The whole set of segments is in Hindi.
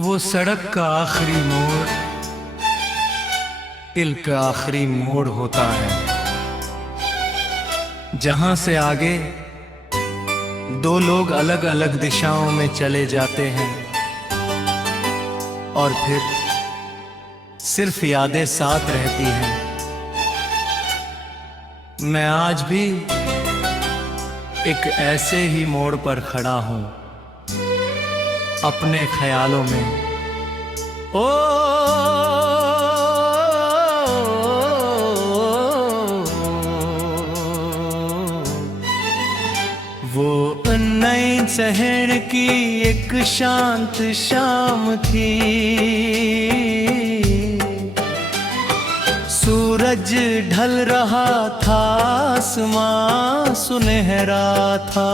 वो सड़क का आखिरी मोड़ दिल का आखिरी मोड़ होता है, जहां से आगे दो लोग अलग अलग दिशाओं में चले जाते हैं और फिर सिर्फ यादें साथ रहती हैं। मैं आज भी एक ऐसे ही मोड़ पर खड़ा हूं, अपने ख्यालों में। ओ वो नई शहर की एक शांत शाम थी, सूरज ढल रहा था, आसमां सुनहरा था।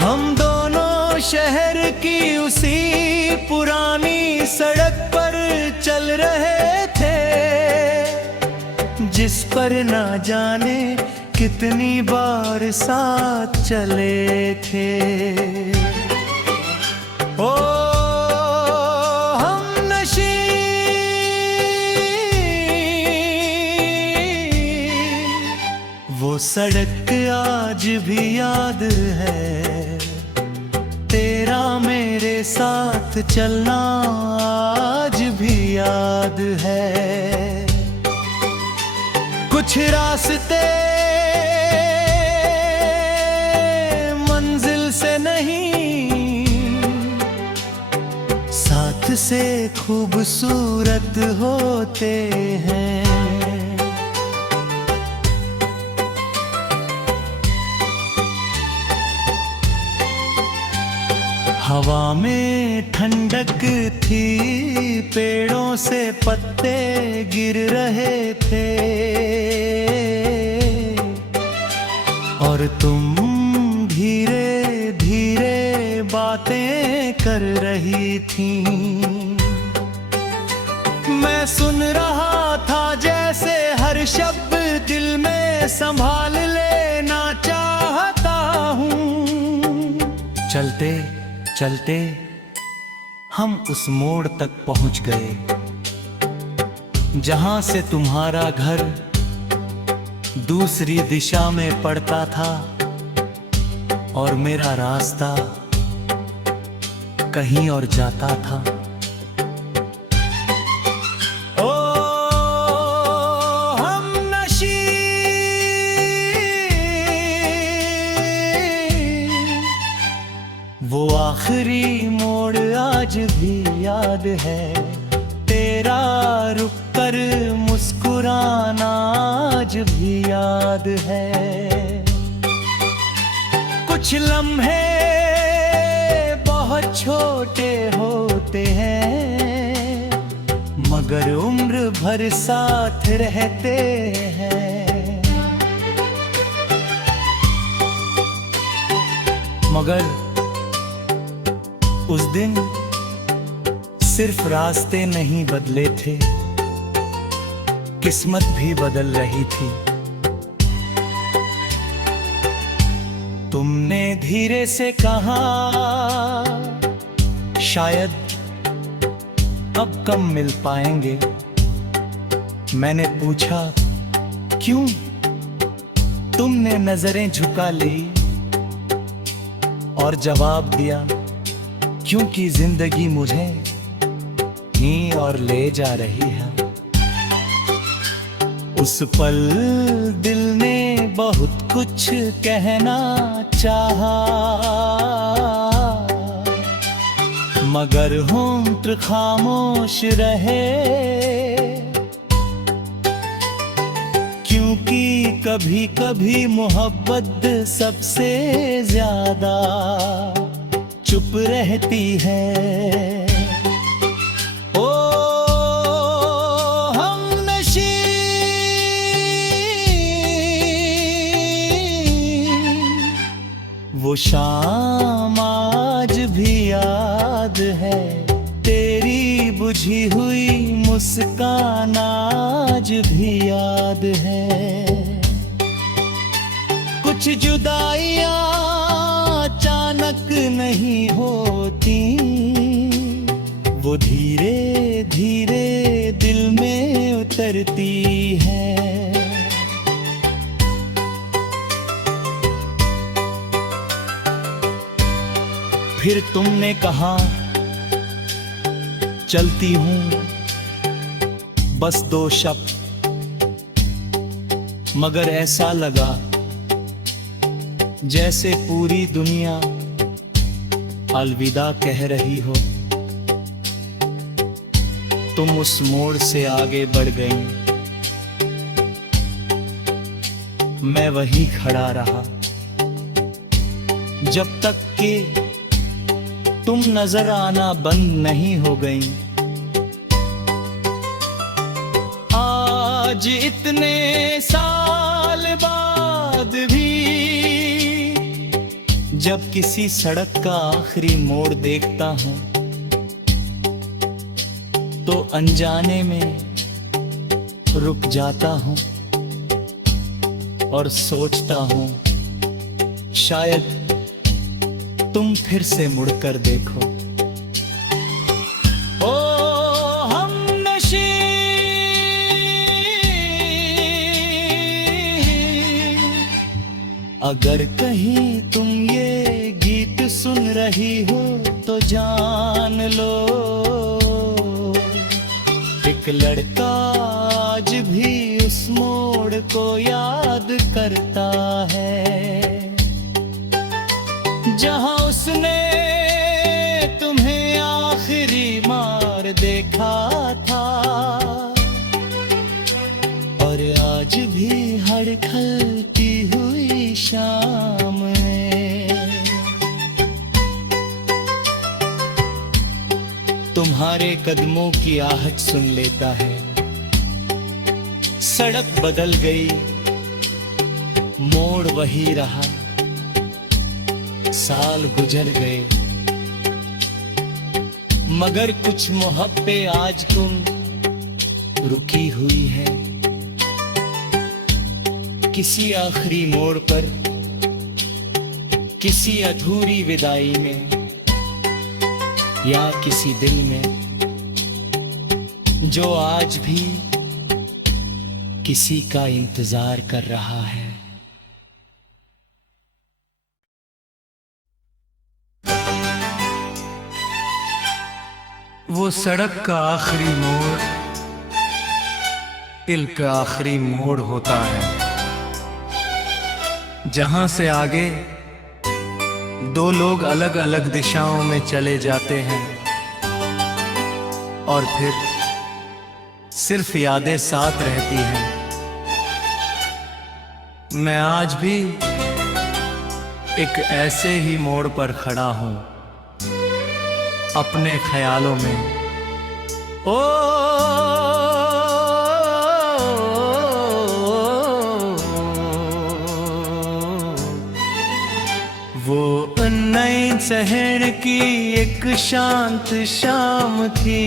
हम दोनों शहर की उसी पुरानी सड़क पर चल रहे थे, जिस पर ना जाने कितनी बार साथ चले थे। ओ वो सड़क आज भी याद है, तेरा मेरे साथ चलना आज भी याद है। कुछ रास्ते मंजिल से नहीं, साथ से खूबसूरत होते हैं। हवा में ठंडक थी, पेड़ों से पत्ते गिर रहे थे, और तुम धीरे धीरे बातें कर रही थी। मैं सुन रहा था जैसे हर शब्द दिल में संभाल लेना चाहता हूँ। चलते चलते हम उस मोड़ तक पहुंच गए, जहां से तुम्हारा घर दूसरी दिशा में पड़ता था और मेरा रास्ता कहीं और जाता था। ओ हमनशी वो आखिरी मोड़ आज भी याद है, तेरा रुक कर मुस्कुराना आज भी याद है। कुछ लम्हे बहुत छोटे होते हैं, मगर उम्र भर साथ रहते हैं। मगर उस दिन सिर्फ रास्ते नहीं बदले थे, किस्मत भी बदल रही थी। तुमने धीरे से कहा, शायद अब कम मिल पाएंगे। मैंने पूछा क्यों? तुमने नजरें झुका ली और जवाब दिया, क्योंकि जिंदगी मुझे ही और ले जा रही है। उस पल दिल ने बहुत कुछ कहना चाहा, मगर होंठ खामोश रहे, क्योंकि कभी कभी मोहब्बत सबसे ज्यादा चुप रहती है। ओ हमनशी वो शाम आज भी याद है, तेरी बुझी हुई मुस्कान आज भी याद है। कुछ जुदाइयां अचानक नहीं होती, वो धीरे धीरे दिल में उतरती है। फिर तुमने कहा चलती हूं बस 2 शब्द, मगर ऐसा लगा जैसे पूरी दुनिया अलविदा कह रही हो। तुम उस मोड़ से आगे बढ़ गई, मैं वहीं खड़ा रहा जब तक कि तुम नजर आना बंद नहीं हो गई। आज इतने साल बाद भी जब किसी सड़क का आखिरी मोड़ देखता हूं, तो अनजाने में रुक जाता हूं और सोचता हूं शायद तुम फिर से मुड़कर देखो। ओ हमनशी, अगर कहीं तुम ये गीत सुन रही हो तो जान लो, एक लड़का आज भी उस मोड़ को याद करता है जहां उसने तुम्हें आखिरी बार देखा था। और आज भी हड़खड़ती हुई शाम में तुम्हारे कदमों की आहट सुन लेता है। सड़क बदल गई, मोड़ वही रहा, साल गुजर गए, मगर कुछ मोहब्बतें आज तुम रुकी हुई है। किसी आखिरी मोड़ पर, किसी अधूरी विदाई में, या किसी दिल में जो आज भी किसी का इंतजार कर रहा है। वो सड़क का आखिरी मोड़ दिल का आखिरी मोड़ होता है, जहां से आगे 2 लोग अलग अलग दिशाओं में चले जाते हैं और फिर सिर्फ यादें साथ रहती हैं। मैं आज भी एक ऐसे ही मोड़ पर खड़ा हूं, अपने ख्यालों में। ओ वो नई शहर की एक शांत शाम थी,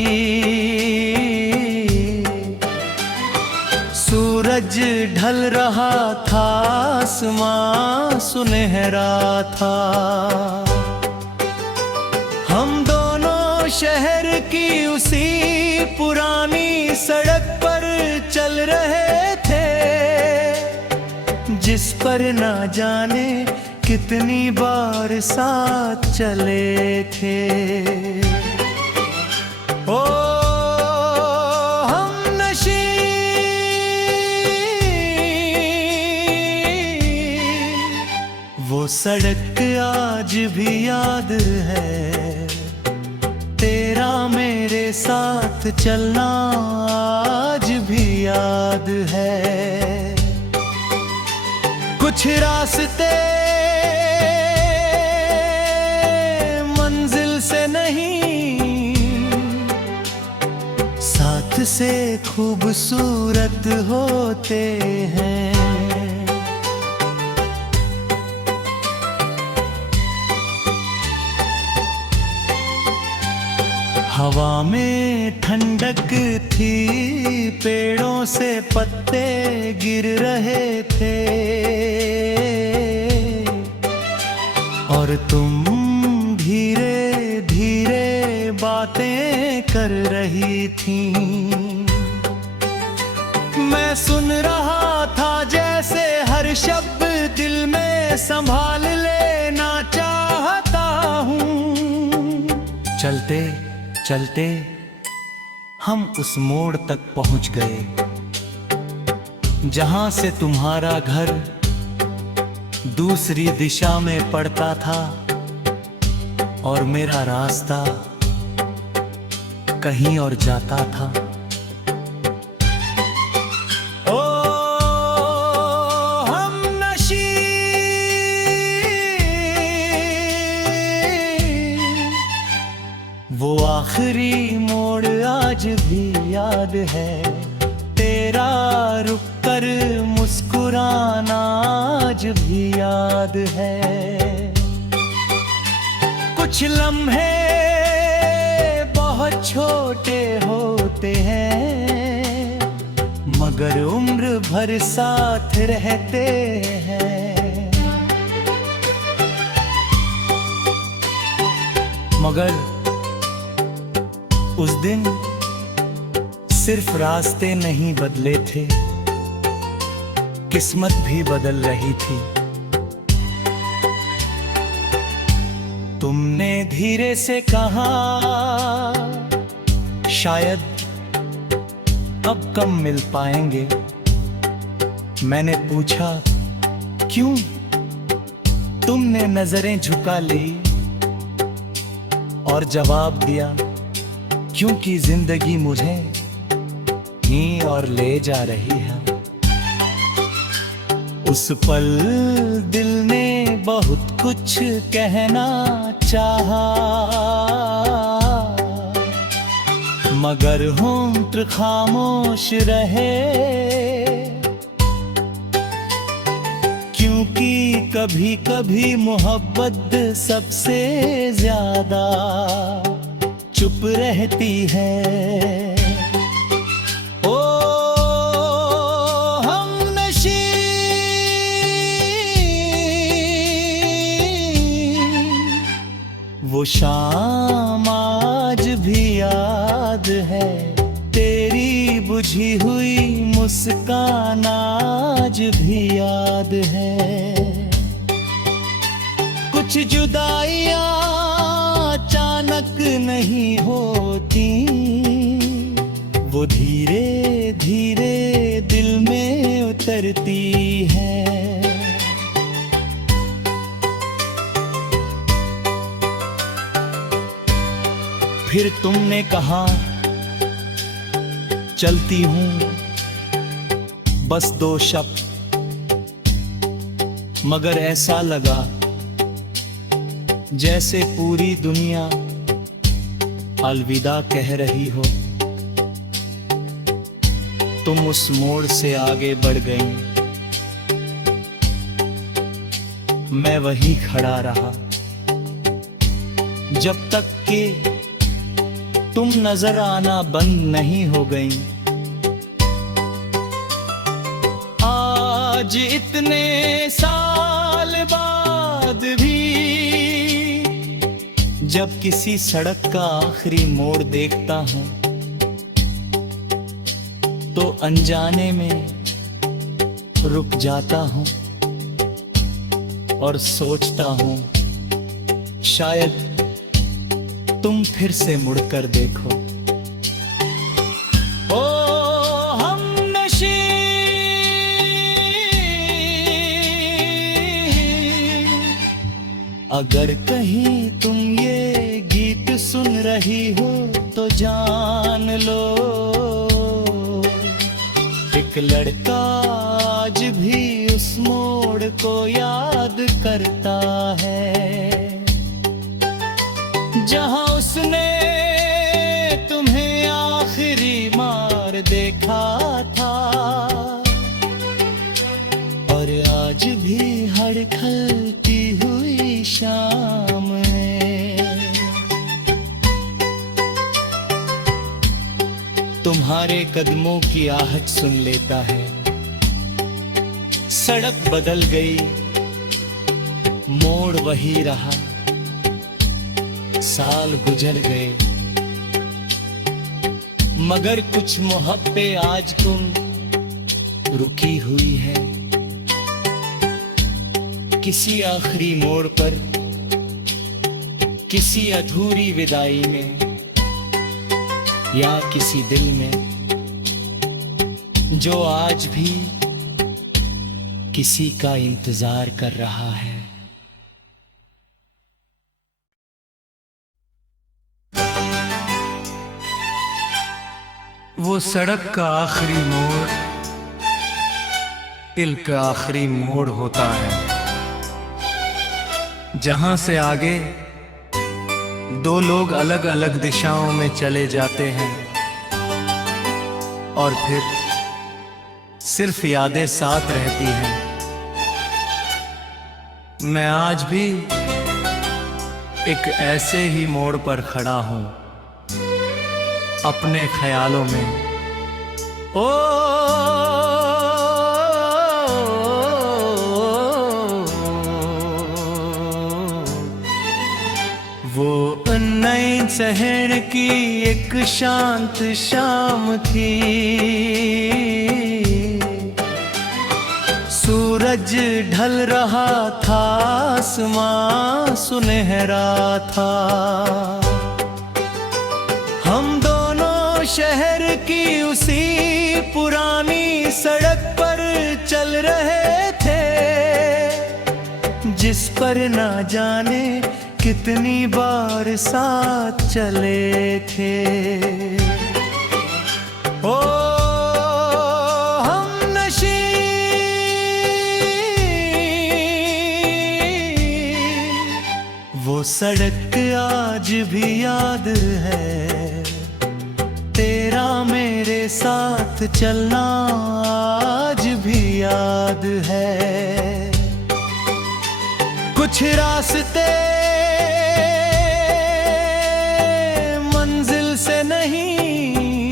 सूरज ढल रहा था, आसमां सुनहरा था। हम दोनों शहर की उसी पुरानी सड़क पर चल रहे थे, जिस पर ना जाने कितनी बार साथ चले थे। ओ हमनशी, वो सड़क आज भी याद है, तेरा मेरे साथ चलना आज भी याद है। कुछ रास्ते मंजिल से नहीं, साथ से खूबसूरत होते हैं। हवा में ठंडक थी, पेड़ों से पत्ते गिर रहे थे, और तुम बातें कर रही थी। मैं सुन रहा था जैसे हर शब्द दिल में संभाल लेना चाहता हूँ। चलते चलते हम उस मोड़ तक पहुंच गए जहां से तुम्हारा घर दूसरी दिशा में पड़ता था और मेरा रास्ता कहीं और जाता था। ओ हमनशी, वो आखिरी मोड़ आज भी याद है, तेरा रुक कर मुस्कुराना आज भी याद है। कुछ लम्हे बहुत छोटे होते हैं मगर उम्र भर साथ रहते हैं। मगर उस दिन सिर्फ रास्ते नहीं बदले थे, किस्मत भी बदल रही थी। तुमने धीरे से कहा शायद अब कम मिल पाएंगे। मैंने पूछा क्यों? तुमने नजरें झुका ली और जवाब दिया क्योंकि जिंदगी मुझे ही और ले जा रही है। उस पल दिल ने बहुत कुछ कहना चाहा मगर होंठ खामोश रहे, क्योंकि कभी कभी मोहब्बत सबसे ज्यादा चुप रहती है। ओ हमनशी, वो शाम आज भी याद है, तेरी बुझी हुई मुस्कान आज भी याद है। कुछ जुदाइयां अचानक नहीं होती, वो धीरे धीरे दिल में उतरती है। फिर तुमने कहा चलती हूं बस 2 शब्द, मगर ऐसा लगा जैसे पूरी दुनिया अलविदा कह रही हो। तुम उस मोड़ से आगे बढ़ गई, मैं वहीं खड़ा रहा जब तक कि तुम नजर आना बंद नहीं हो गई। आज इतने साल बाद भी जब किसी सड़क का आखिरी मोड़ देखता हूं तो अनजाने में रुक जाता हूं और सोचता हूं शायद तुम फिर से मुड़कर देखो। ओ हमनशी, अगर कहीं तुम ये गीत सुन रही हो तो जान लो, एक लड़का आज भी उस मोड़ को याद करता है जहां उसने तुम्हें आखिरी बार देखा था। और आज भी हड़खलती हुई शाम में तुम्हारे कदमों की आहट सुन लेता है। सड़क बदल गई, मोड़ वही रहा, साल गुजर गए मगर कुछ मोहब्बतें आज तुम रुकी हुई है किसी आखिरी मोड़ पर, किसी अधूरी विदाई में, या किसी दिल में जो आज भी किसी का इंतजार कर रहा है। वो सड़क का आखिरी मोड़ दिल का आखिरी मोड़ होता है, जहां से आगे दो लोग अलग अलग दिशाओं में चले जाते हैं और फिर सिर्फ यादें साथ रहती हैं। मैं आज भी एक ऐसे ही मोड़ पर खड़ा हूं अपने ख्यालों में। ओ वो नई शहर की एक शांत शाम थी, सूरज ढल रहा था, आसमां सुनहरा था। हम दोनों शहर की उसी पुरानी सड़क पर चल रहे थे, जिस पर ना जाने कितनी बार साथ चले थे। ओ वो सड़क आज भी याद है, तेरा मेरे साथ चलना आज भी याद है। कुछ रास्ते मंजिल से नहीं,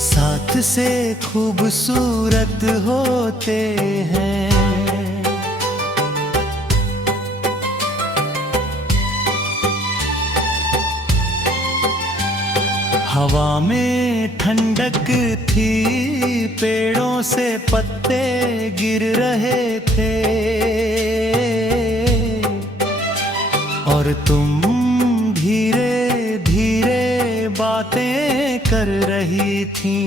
साथ से खूबसूरत होते हैं। हवा में ठंडक थी, पेड़ों से पत्ते गिर रहे थे, और तुम धीरे धीरे बातें कर रही थी।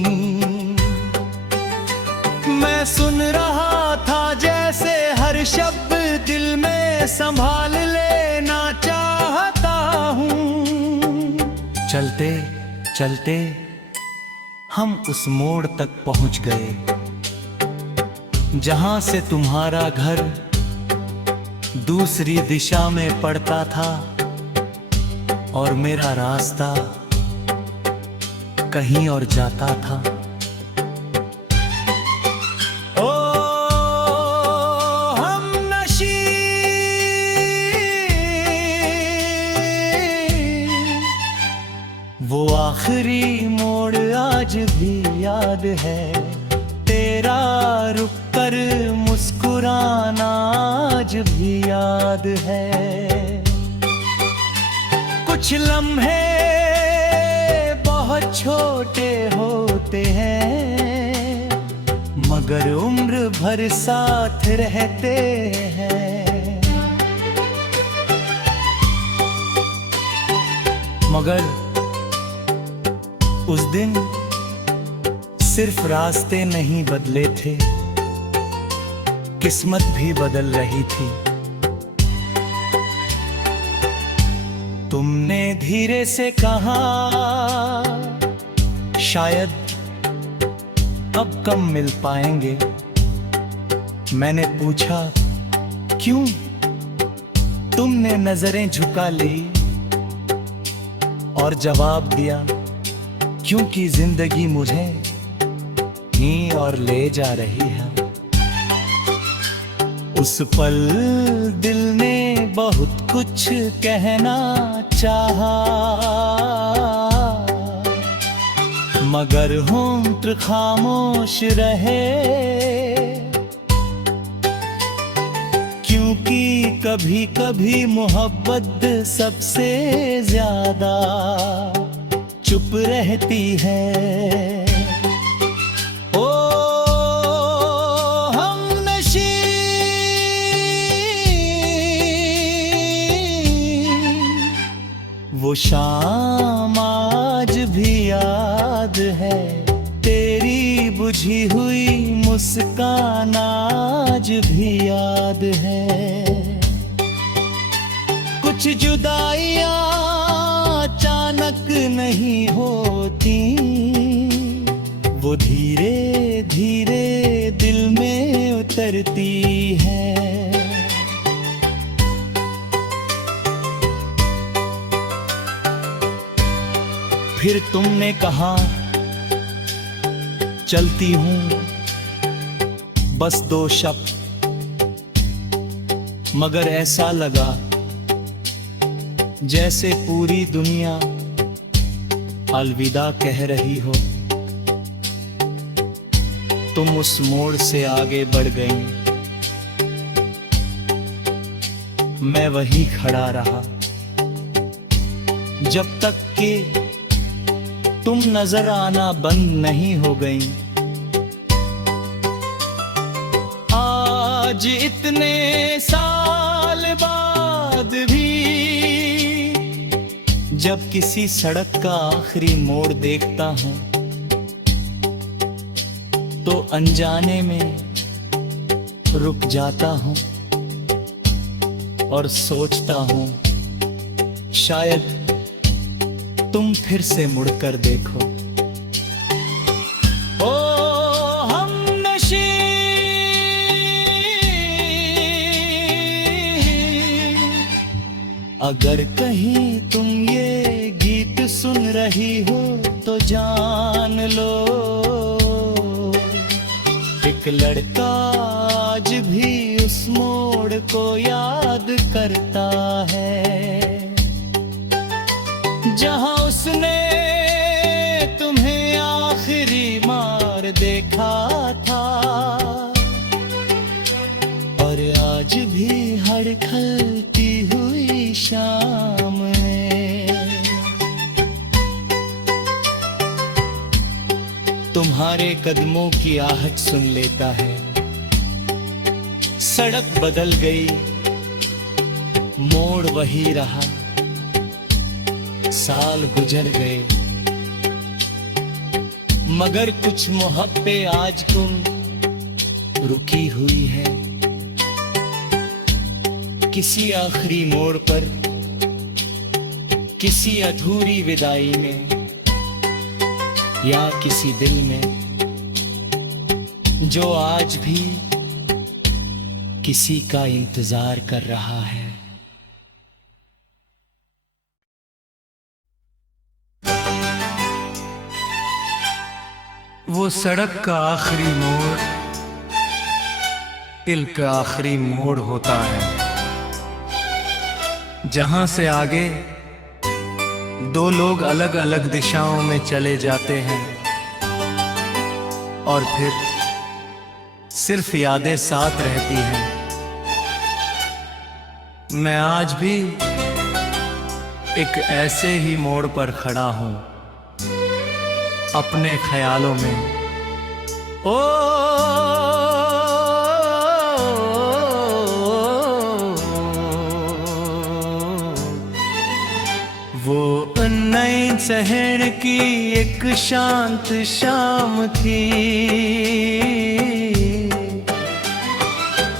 मैं सुन रहा था जैसे हर शब्द दिल में संभाल लेना चाहता हूँ। चलते चलते हम उस मोड़ तक पहुंच गए, जहां से तुम्हारा घर दूसरी दिशा में पड़ता था और मेरा रास्ता कहीं और जाता था। वो आखिरी मोड़ आज भी याद है, तेरा रुक कर मुस्कुराना आज भी याद है। कुछ लम्हे बहुत छोटे होते हैं, मगर उम्र भर साथ रहते हैं। मगर उस दिन सिर्फ रास्ते नहीं बदले थे, किस्मत भी बदल रही थी। तुमने धीरे से कहा, शायद अब कम मिल पाएंगे। मैंने पूछा क्यों? तुमने नजरें झुका ली और जवाब दिया, क्योंकि जिंदगी मुझे ही और ले जा रही है। उस पल दिल ने बहुत कुछ कहना चाहा, मगर होंठ खामोश रहे, क्योंकि कभी कभी मोहब्बत सबसे ज्यादा चुप रहती है। ओ हमनशी वो शाम आज भी याद है, तेरी बुझी हुई मुस्कान आज भी याद है। कुछ जुदाइयां अचानक नहीं होती, वो धीरे धीरे दिल में उतरती है। फिर तुमने कहा चलती हूं बस 2 शब्द, मगर ऐसा लगा जैसे पूरी दुनिया अलविदा कह रही हो। तुम उस मोड़ से आगे बढ़ गई, मैं वहीं खड़ा रहा जब तक कि तुम नजर आना बंद नहीं हो गई। आज इतने साल बाद भी जब किसी सड़क का आखिरी मोड़ देखता हूं, तो अनजाने में रुक जाता हूं और सोचता हूं शायद तुम फिर से मुड़कर देखो। ओ हमनशी अगर कहीं तुम ये गीत सुन रही हो तो जान लो, एक लड़का आज भी उस मोड़ को याद करता है, जहां उसने तुम्हें आखिरी बार देखा था। और आज भी हड़खलती हुई शाम में तुम्हारे कदमों की आहट सुन लेता है। सड़क बदल गई, मोड़ वही रहा, साल गुजर गए, मगर कुछ मोहब्बतें आज तुम रुकी हुई है। किसी आखिरी मोड़ पर, किसी अधूरी विदाई में, या किसी दिल में जो आज भी किसी का इंतजार कर रहा है। वो सड़क का आखिरी मोड़ दिल का आखिरी मोड़ होता है, जहां से आगे 2 लोग अलग अलग दिशाओं में चले जाते हैं और फिर सिर्फ यादें साथ रहती हैं। मैं आज भी एक ऐसे ही मोड़ पर खड़ा हूं, अपने ख्यालों में। ओ वो नई शहर की एक शांत शाम थी,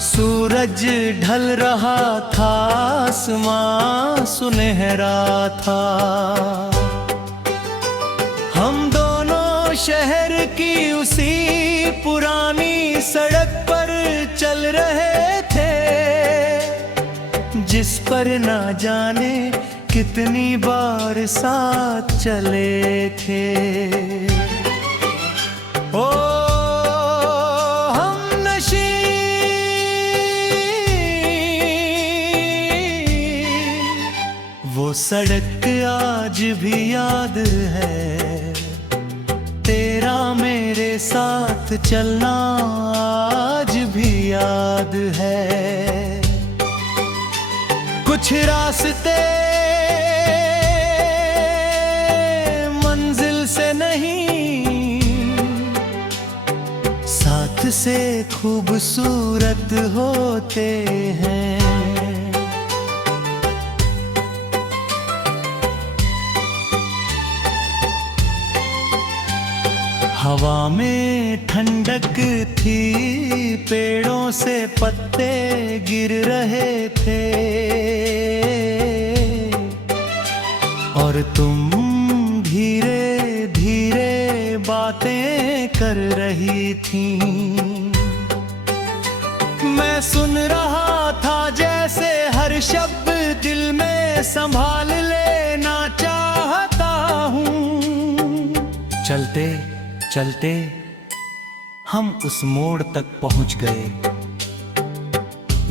सूरज ढल रहा था, आसमां सुनहरा था। हम दोनों शहर की उसी पुरानी सड़क पर चल रहे थे, जिस पर ना जाने कितनी बार साथ चले थे। ओ हमनशी वो सड़क आज भी याद है, तेरा मेरे साथ चलना आज भी याद है। कुछ रास्ते से खूबसूरत होते हैं। हवा में ठंडक थी, पेड़ों से पत्ते गिर रहे थे, और तुम धीरे धीरे बातें कर रही थी। मैं सुन रहा था जैसे हर शब्द दिल में संभाल लेना चाहता हूँ। चलते चलते हम उस मोड़ तक पहुंच गए,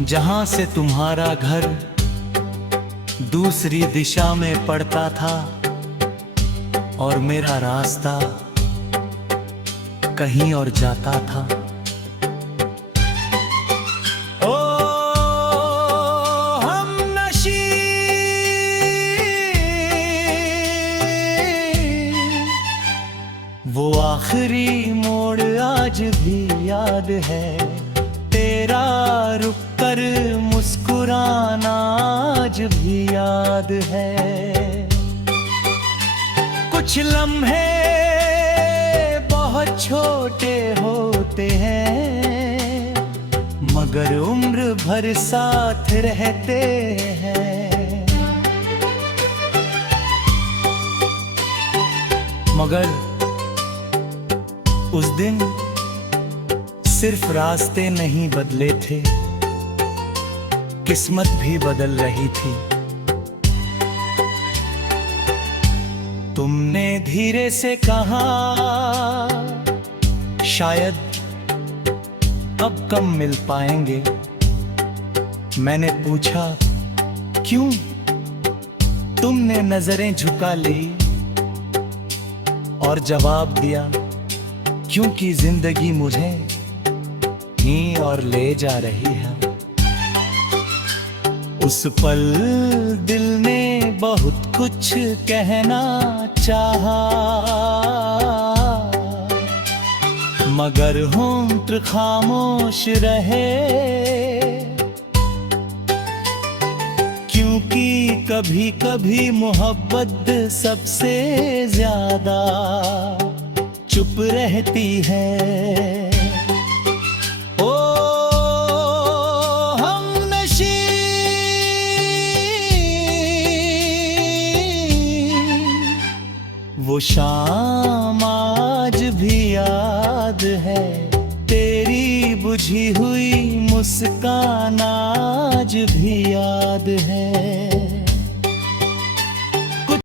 जहां से तुम्हारा घर दूसरी दिशा में पड़ता था और मेरा रास्ता कहीं और जाता था। ओ हमनशी, वो आखिरी मोड़ आज भी याद है, तेरा रुक कर मुस्कुराना आज भी याद है। कुछ लम्हे बहुत छोटे होते हैं, मगर उम्र भर साथ रहते हैं। मगर उस दिन सिर्फ रास्ते नहीं बदले थे, किस्मत भी बदल रही थी। तुमने धीरे से कहा, शायद अब कम मिल पाएंगे। मैंने पूछा क्यों? तुमने नजरें झुका ली और जवाब दिया, क्योंकि जिंदगी मुझे ही और ले जा रही है। उस पल दिल ने बहुत कुछ कहना चाहा, मगर होंठ खामोश रहे, क्योंकि कभी कभी मोहब्बत सबसे ज्यादा चुप रहती है। ओ हमनशी, वो शाम आज भी याद है, तेरी बुझी हुई मुस्कान आज भी याद है।